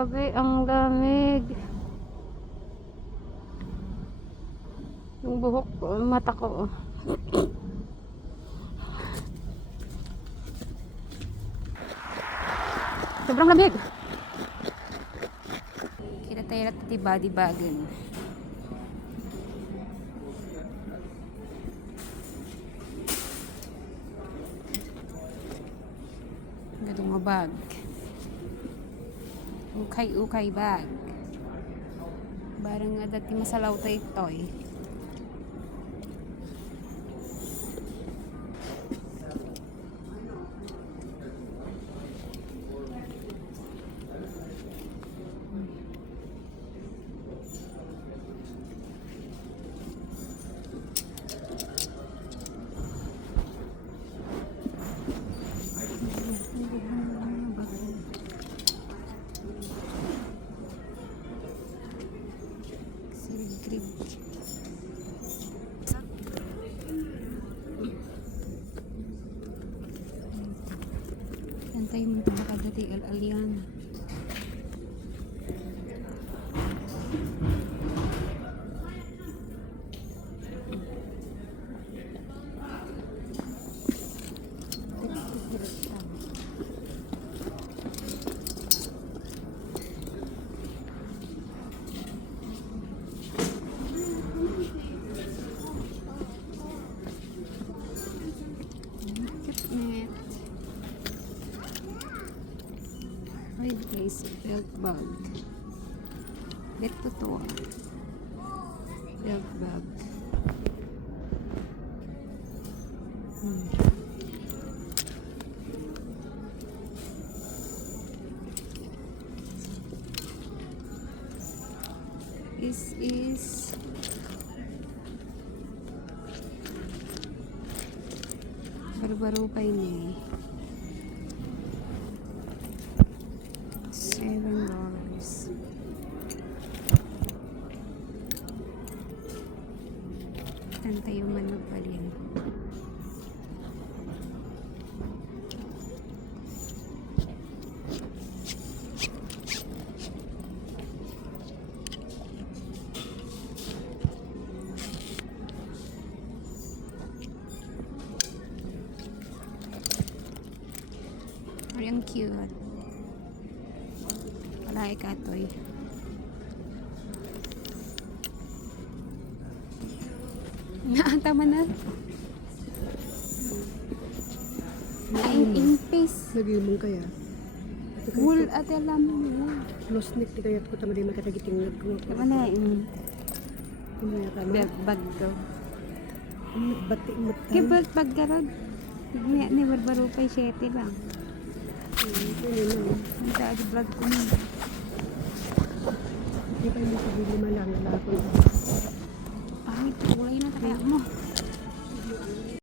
Grabe, ang lamig. Yung buhok ko, yung mata ko. Sobrang lamig. Kita tayo natin body bagin. Ganda mga bag. Ukay bag. Barang nga dati masalaw tayo itoy. Antay mo ito makadati al-alian. Red place belt bag. Bet ko to. Belt bag. This is baru-baru pa ini. $7. Tantay yung manok pa rin. Ang cute. Wala ikatoy. Tama na. Naing impis. Nag-iumong kaya. Wool at alam mo. Lost neck di kaya ko tama din makatagiting ko. Tama na yung belt bag to. Batik mo. Kaya belt bag ka rin. Ni barbaro pa 7 lang. Ang saadi vlog ko na. Di pa yung sabi 5 lang. Pangit, kulay na kaya mo.